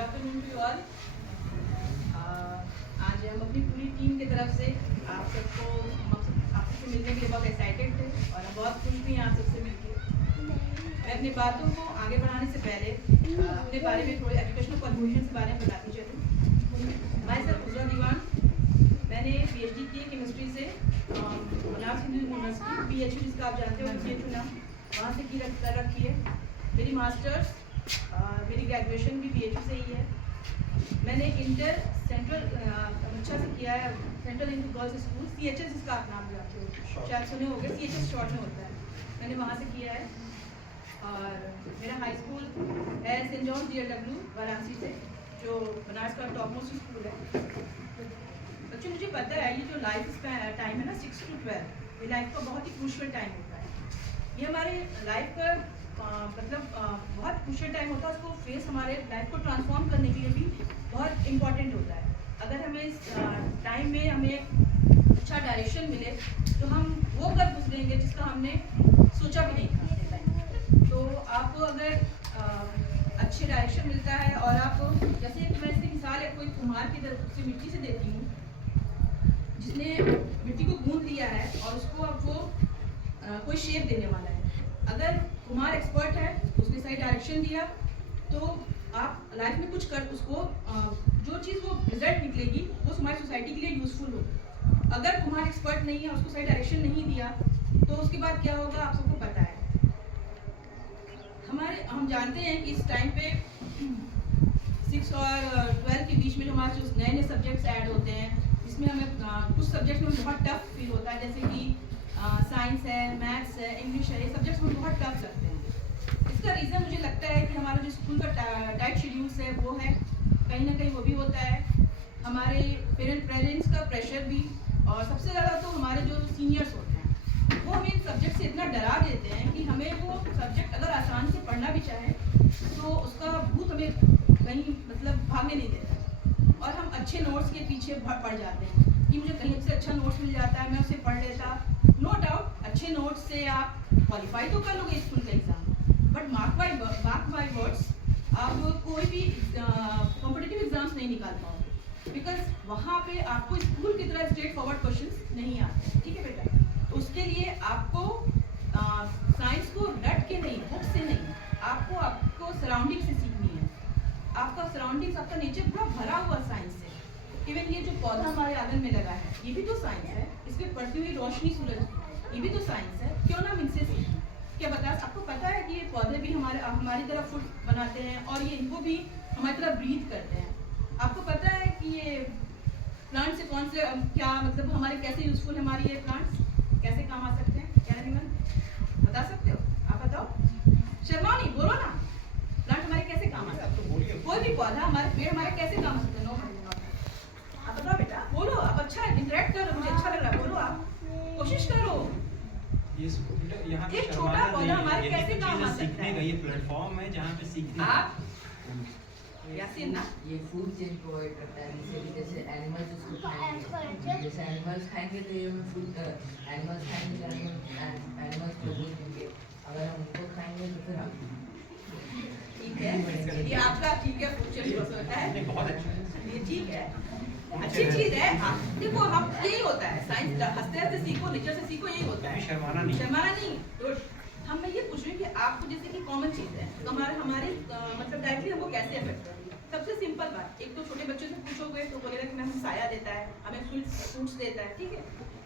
Afternoon to all. आज हम अपनी पूरी टीम की तरफ से आप सबसे मिलने के लिए बहुत एक्साइटेड थे और हम बहुत खुश भी हैं आप सबसे मिलकर। मैं अपनी बातों को आगे बढ़ाने से पहले अपने बारे में थोड़े एजुकेशनल क्वालिफिकेशन के बारे में बताती चलूँ। मैं सर उजरा दीवान, मैंने PhD की केमिस्ट्री से बनारस हिंदू यूनिवर्सिटी PHU जिसका आप जानते हो PHU नाम, वहाँ से की कर रखी है। मेरी मास्टर्स मेरी ग्रेजुएशन भी PHU से ही है। मैंने इंटर सेंट्रल अच्छा से किया है, central Hindu girls school CHS जिसका आप नाम जानते हो, शायद सुने होंगे, CHS शॉर्ट में होता है, मैंने वहाँ से किया है। और मेरा हाई स्कूल है सेंट जॉन DLW वाराणसी से, जो बनारस का टॉप मोस्ट स्कूल है। बच्चों मुझे पता है ये जो लाइफ टाइम है ना 6 to 12, ये लाइफ का बहुत ही क्रूशियल टाइम होता है। ये हमारे लाइफ का बहुत क्रूशियल टाइम होता है। उसको फेस हमारे लाइफ को ट्रांसफॉर्म करने के लिए भी बहुत इम्पॉर्टेंट होता है। अगर हमें इस टाइम में हमें अच्छा डायरेक्शन मिले तो हम वो कर गुजरेंगे जिसका हमने सोचा भी नहीं था। तो आपको अगर अच्छे डायरेक्शन मिलता है और आप जैसे मैं इसकी मिसाल है कोई कुम्हार की तरफ से मिट्टी से देती हूँ, जिसने मिट्टी को गूंथ लिया है और उसको अब वो कोई शेप देने वाला है। अगर कुम्हार एक्सपर्ट है, उसने सही डायरेक्शन दिया तो आप लाइफ में कुछ कर उसको जो चीज़ वो रिजल्ट निकलेगी वो हमारी सोसाइटी के लिए यूजफुल होगी। अगर कुम्हार एक्सपर्ट नहीं है, उसको सही डायरेक्शन नहीं दिया तो उसके बाद क्या होगा आप सबको पता है। हम जानते हैं कि इस टाइम पे 6 और 12 के बीच में जो हमारे जो नए नए सब्जेक्ट्स ऐड होते हैं, जिसमें हमें कुछ सब्जेक्ट्स में बहुत टफ फील होता है, जैसे कि साइंस है, मैथ्स है, इंग्लिश है, ये सब्जेक्ट्स में बहुत टफ लगते हैं। इसका रीज़न मुझे लगता है कि हमारा जो स्कूल का टाइट शेड्यूल्स है वो है, कहीं ना कहीं वो भी होता है। हमारे पेरेंट्स का प्रेशर भी, और सबसे ज़्यादा तो हमारे जो सीनियर्स होते हैं वो हमें इन सब्जेक्ट से इतना डरा देते हैं कि हमें वो सब्जेक्ट अगर आसान से पढ़ना भी चाहे तो उसका भूत हमें कहीं भागने नहीं देता और हम अच्छे नोट्स के पीछे पड़ जाते हैं कि मुझे कहीं से अच्छा नोट्स मिल जाता है, मैं उसे पढ़ लेता। नो डाउट अच्छे नोट्स से आप क्वालिफाई तो कर लोगे स्कूल का exam, but mark by words आप कोई भी कॉम्पिटिटिव एग्जाम्स नहीं निकाल पाओगे, बिकॉज वहाँ पे आपको स्कूल की तरह स्ट्रेट फॉरवर्ड क्वेश्चंस नहीं आते। ठीक है बेटा, तो उसके लिए आपको साइंस को रट के नहीं, बुक से नहीं, आपको सराउंडिंग से सीखनी है। आपका सराउंडिंग्स, आपका नेचर पूरा भरा हुआ साइंस से। इवन ये जो पौधा हमारे आंगन में लगा है ये भी तो साइंस है, इस पर पड़ती हुई रोशनी सूरज ये भी तो साइंस है। क्यों ना हम इनसे सीखें? क्या बता, आपको पता है कि ये पौधे भी हमारी तरह फूड बनाते हैं और ये इनको भी हमारी तरह ब्रीथ करते हैं। आपको पता है कि ये प्लांट से कौन से क्या हमारे कैसे यूजफुल है, हमारी ये प्लांट्स कैसे काम आ सकते हैं? क्या नहीं बता सकते हो? आप बताओ, शर्मा नहीं, बोलो ना। प्लांट हमारे कैसे काम आ सकते हैं? कोई भी पौधा, हमारे पेड़ हमारे कैसे काम आ सकते हैं? आप बताओ बेटा, बोलो। आप अच्छा इंटरेक्ट करो, मुझे अच्छा लग रहा है, बोलो, आप कोशिश करो। एक छोटा पौधा हमारे कैसे काम आ सकता है? ये प्लेटफॉर्म है जहाँ पे सीखने आप यासीन ना, ये फूड चेन प्रोवाइड करता है। जैसे एनिमल्स उसको खाएंगे, जैसे एनिमल्स खाएंगे तो ये फूड, एनिमल्स खाएंगे तो एनिमल्स प्रोड्यूस होंगे। अगर हम उनको खाएंगे तो फिर हम, ठीक है, ये आपका ठीक है, फूड चेन प्रोसेस होता है, बहुत अच्छा, ये ठीक है, अच्छी चीज है। देखो हम यही होता है, साइंस हंसते हंसते सीखो, नेचर से सीखो, यही होता है, शर्माना नहीं। तो हम मैं ये पूछ रही हूँ कि आपको जैसे कि कॉमन चीज है तो हमारे डायरेक्टली हमको कैसे अफेक्ट कर रही है? सबसे सिंपल बात, एक तो छोटे बच्चों से पूछोगे तो बोलेगा कि हमें साया देता है, हमें फ्रूट्स देता है, ठीक है,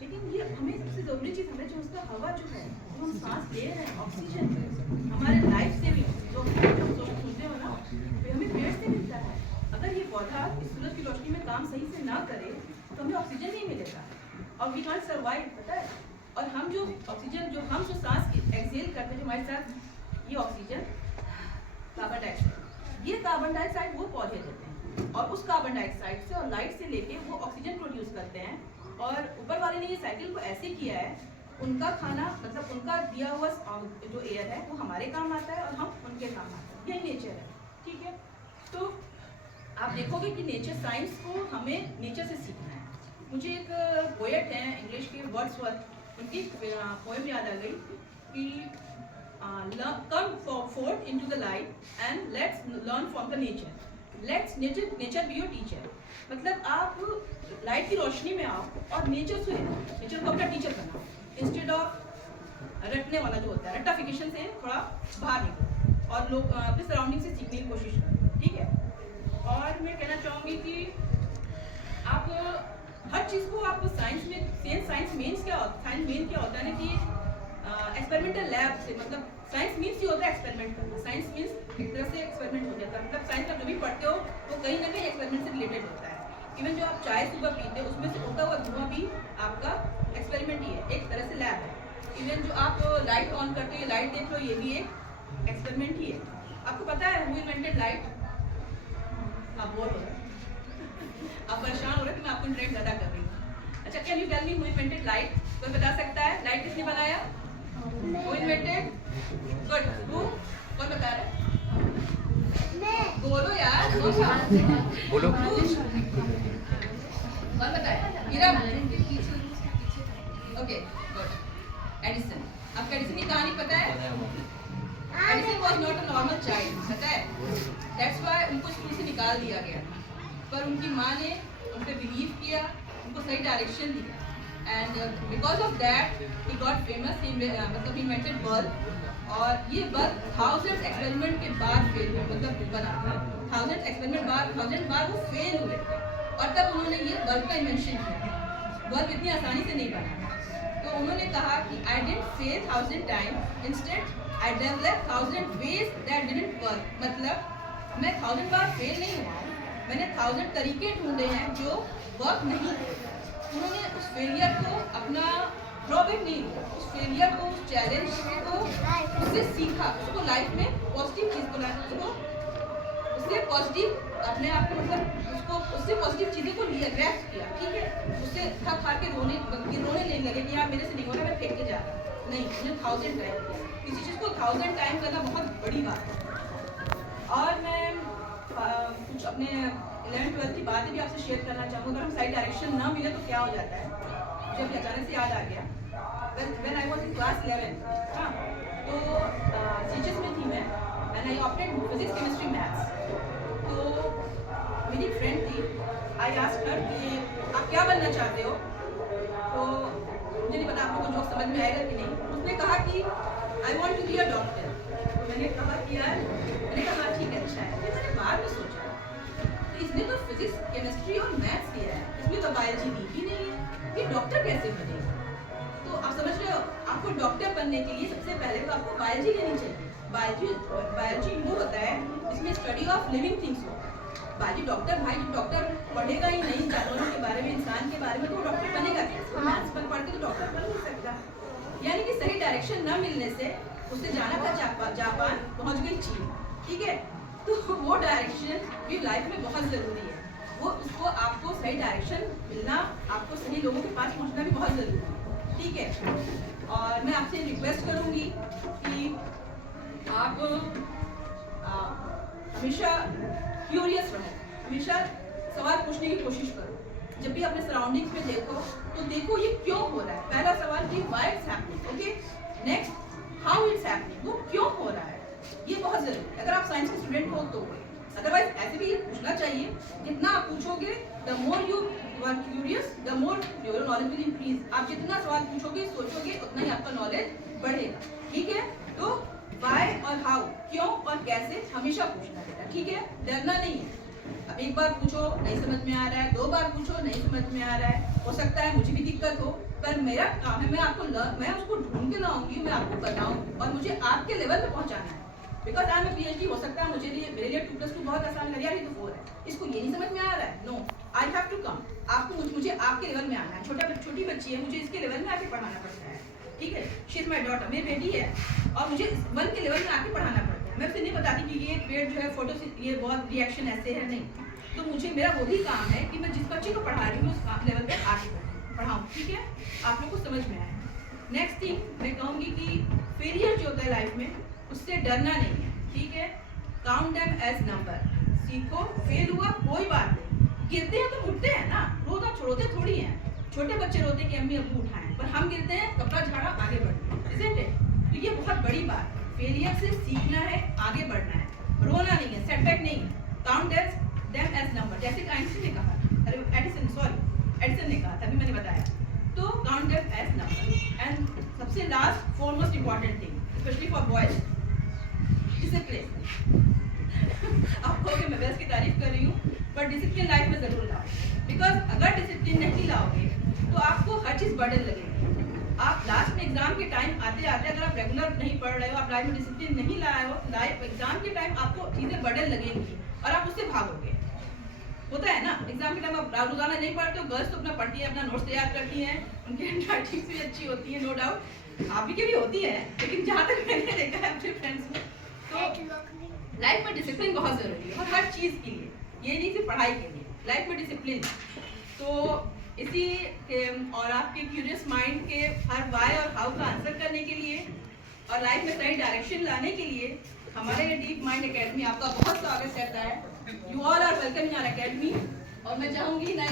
लेकिन ये हमें सबसे जरूरी चीज, हमें जो उसका हवा जो है, जो हम सांस ले रहे हैं, ऑक्सीजन हमारे लाइफ से भी जो सुनते हो ना, तो हमें पेड़ से मिलता है। अगर ये पौधा इस सूरज की रोशनी में काम सही से ना करे तो हमें ऑक्सीजन नहीं मिलेगा और वी कांट सर्वाइव, पता है। और हम जो ऑक्सीजन हम जो सांस एक्सहेल करते हैं, जो हमारे साथ ये ऑक्सीजन, कार्बन डाइऑक्साइड, ये कार्बन डाइऑक्साइड वो पौधे देते हैं और उस कार्बन डाइऑक्साइड से और लाइट से लेके वो ऑक्सीजन प्रोड्यूस करते हैं। और ऊपर वाले ने ये साइकिल को ऐसे किया है, उनका खाना उनका दिया हुआ जो एयर है वो हमारे काम आता है और हम उनके काम आते हैं, यही नेचर है। ठीक है, तो आप देखोगे कि नेचर साइंस को हमें नेचर से सीखना है। मुझे एक पोएट है इंग्लिश के, वर्ड्सवर्थ, उनकी पोएम याद आ गई कि कम forth into the light and let's learn from the nature। Let's nature be your teacher, मतलब आप लाइट की रोशनी में आओ और नेचर से नेचर को अपना टीचर बनाओ, इंस्टेड ऑफ रटने वाला जो होता है, रट्टाफिकेशन से थोड़ा बाहर निकलो और लोग अपने सराउंडिंग से सीखने की कोशिश करो, ठीक है। और मैं कहना चाहूँगी कि आप हर चीज़ को आप साइंस में साइंस मेन क्या होता है ना कि एक्सपेरिमेंटल लैब से, मतलब साइंस मीन्स ही होता है एक्सपेरिमेंट करना, साइंस मीन्स एक तरह से एक्सपेरिमेंट हो जाता है, मतलब साइंस आप जो भी पढ़ते हो वो कहीं ना कहीं एक्सपेरिमेंट से रिलेटेड होता है। इवन जो आप चाय सुबह पीते हो उसमें से उड़ता हुआ धुआं भी आपका एक्सपेरिमेंट ही है, एक तरह से लैब है। इवन जो आप लाइट ऑन करते हो, ये लाइट देख लो, ये भी एक एक्सपेरिमेंट ही है। आपको पता है हु इन्वेंटेड लाइट? आप बोर हो रहे हो, आप परेशान हो रहे हो कि मैं आपको इंटरेक्ट ज़्यादा कर रही हूँ। अच्छा, can you tell me who invented light? कोई बता सकता है लाइट किसने बनाया? Who invented? Good, who? कौन बता रहा है? बोलो यार, बोलो। कौन बताया? हीरा? Okay, good. एडिसन। आपको एडिसन की कहानी पता है? Edison was not a normal child, पता है? दैट्स व्हाई उनको स्कूल से निकाल दिया गया, पर उनकी माँ ने उन पे बिलीव किया, उनको सही डायरेक्शन दिया, and because of that he got famous. मतलब ही इन्वेंटेड बल्ब, और ये बल्ब 1000 एक्सपेरिमेंट के बाद फेल हुआ, मतलब बना था 1000 बार वो फेल हुए, और तब उन्होंने ये बल्ब का इन्वेंशन किया। बल्ब इतनी आसानी से नहीं बना, तो उन्होंने कहा कि I didn't fail 1000 times, instead I developed 1000 ways that didn't work. मतलब मैं 1000 बार फेल नहीं हुआ हूँ, मैंने 1000 तरीके ढूंढे हैं जो वर्क नहीं किए। उन्होंने उस फेलियर को अपना ड्रॉबैक नहीं लिया, उस फेलियर को, उस चैलेंज को, उससे सीखा, उसको लाइफ में पॉजिटिव चीज़ को लाया, उससे पॉजिटिव अपने आप को, मतलब उसको उससे पॉजिटिव चीज़ें को लिया, ग्रैस्प किया, ठीक है। उससे थक हार के रोने नहीं लगे कि यार मेरे से नहीं हो रहा, मैं फेंक के जा रहा हूँ, नहीं, मुझे 1000 टाइम किया। किसी चीज़ को 1000 टाइम करना बहुत बड़ी बात है। और मैं कुछ अपने 11th-12th की बातें भी आपसे शेयर करना चाहूँगा। अगर हम सही डायरेक्शन ना मिले तो क्या हो जाता है, मुझे अभी अचानक से याद आ गया। When I was in class 11, हाँ, तो CHS में थी मैं, and I opted physics, chemistry, maths। तो मेरी फ्रेंड थी, I asked her कि आप क्या बनना चाहते हो? तो मुझे नहीं पता आपको जोक समझ में आएगा कि नहीं। उसने कहा कि I want to be a doctor। तो मैंने कहा कि यार, मैंने कहा ठीक है, अच्छा है। फिर मैंने बाद में सोचा तो इसने तो फिजिक्स, केमिस्ट्री और मैथ्स किया है, इसमें तो बायोलॉजी दी ही नहीं है, ये डॉक्टर कैसे बनेगा? तो आप समझ रहे हो, आपको डॉक्टर बनने के लिए सबसे पहले तो आपको बायोलॉजी लेनी चाहिए। बायोलॉजी वो होता है इसमें स्टडी ऑफ लिविंग थिंग्स होता है। बायोलॉजी डॉक्टर, भाई जो डॉक्टर पढ़ेगा ही नहीं जानवरों के बारे में, इंसान के बारे में, तो वो डॉक्टर बनेगा कैसे? मैथ्स पढ़ के तो डॉक्टर बन नहीं सकता। यानी कि सही डायरेक्शन न मिलने से उसे जाना था जापान, पहुंच गई चीन, ठीक है। तो वो डायरेक्शन भी लाइफ में बहुत ज़रूरी है, वो उसको आपको सही डायरेक्शन मिलना, आपको सही लोगों के पास पहुंचना भी बहुत ज़रूरी है, ठीक है। और मैं आपसे रिक्वेस्ट करूंगी कि आप हमेशा क्यूरियस रहो, हमेशा सवाल पूछने की कोशिश करो। जब भी अपने सराउंडिंग्स में देखो तो देखो ये क्यों हो रहा है। पहला सवाल कि why it's happening, okay. Next how it's happening, वो क्यों हो रहा है, ये बहुत जरूरी है अगर आप साइंस के स्टूडेंट हो तो। अदरवाइज ऐसे भी पूछना चाहिए, जितना आप पूछोगे the more you are curious the more your knowledge will increase. आप जितना सवाल पूछोगे, सोचोगे, उतना ही आपका नॉलेज बढ़ेगा, ठीक है। तो व्हाई और हाउ, क्यों और कैसे हमेशा पूछना है, ठीक है, डरना नहीं है। अब एक बार पूछो नहीं समझ में आ रहा है, 2 बार पूछो नहीं समझ में आ रहा है, हो सकता है मुझे भी दिक्कत हो, पर मेरा काम है मैं उसको ढूंढ के लाऊंगी, मैं आपको बताऊं और मुझे आपके लेवल पे पहुंचाना है। बिकॉज आई एम PhD, हो सकता है मेरे लिए 2+2 बहुत आसान लगे, यार ये तो 4 है, इसको ये नहीं समझ में आ रहा है, no, I have to come. आपको मुझे आपके लेवल में आना है। छोटी बच्ची है, मुझे इसके लेवल में आके पढ़ाना पड़ता है, ठीक है। शी इज माई डॉटर, मेरी बेटी है, और मुझे 1 के लेवल में आके पढ़ाना पड़ता है। मैं उसे नहीं बताती कि ये पेड़ जो है फोटो से ये बहुत रिएक्शन ऐसे है, नहीं। तो मुझे मेरा वही काम है कि मैं जिस बच्चे को पढ़ा रही हूँ उस काम लेवल पे आगे पढ़ाऊँ, ठीक है। आप लोग को समझ में आया। नेक्स्ट थिंग मैं कहूँगी कि फेलियर जो होता है लाइफ में, उससे डरना नहीं है, ठीक है। काउंट देम एज नंबर, सीखो, फेल हुआ कोई बात नहीं, गिरते हैं तो उठते हैं ना, रोना छोड़ते थोड़ी हैं। छोटे बच्चे रोते कि अम्मी अब्बू उठाएं, पर हम गिरते हैं, कपड़ा झाड़ा, आगे बढ़ते हैं, isn't it? तो ये बहुत बड़ी बात है। फेलियर से सीखना है, आगे बढ़ना है, रोना नहीं है, सेटबैक नहीं है। काउंट तारीफ कर रही हूँ, बट डिसिप्लिन लाइफ में जरूर लाओ। बिकॉज अगर डिसिप्लिन नहीं लाओगे तो आपको हर चीज़ बर्डन लगेगी। आप लास्ट में एग्जाम के टाइम आते आते अगर आप रेगुलर नहीं पढ़ रहे हो, आप लाइफ में डिसिप्लिन नहीं लाए हो, लाइफ एग्जाम के टाइम आपको चीज़ें बर्डन लगेंगी और आप उससे भागोगे। होता है ना, एग्जाम के टाइम आप रोजाना नहीं पढ़ते हो। गर्ल्स तो अपना पढ़ती है, अपना नोट्स तैयार करती हैं, उनकी हैंडराइटिंग भी अच्छी होती है, नो डाउट आप भी होती है, लेकिन जहाँ तक मैंने देखा है अपने फ्रेंड्स में, तो लाइफ में डिसिप्लिन बहुत जरूरी है और हर चीज़ के लिए, ये नहीं सिर्फ पढ़ाई के लिए, लाइफ में डिसिप्लिन। तो इसी के और आपके क्यूरियस माइंड के हर वाई और हाउ का आंसर करने के लिए और लाइफ में सही डायरेक्शन लाने के लिए हमारे डीप माइंड एकेडमी आपका बहुत स्वागत करता है। You all are welcome in our academy. और मैं चाहूंगी नए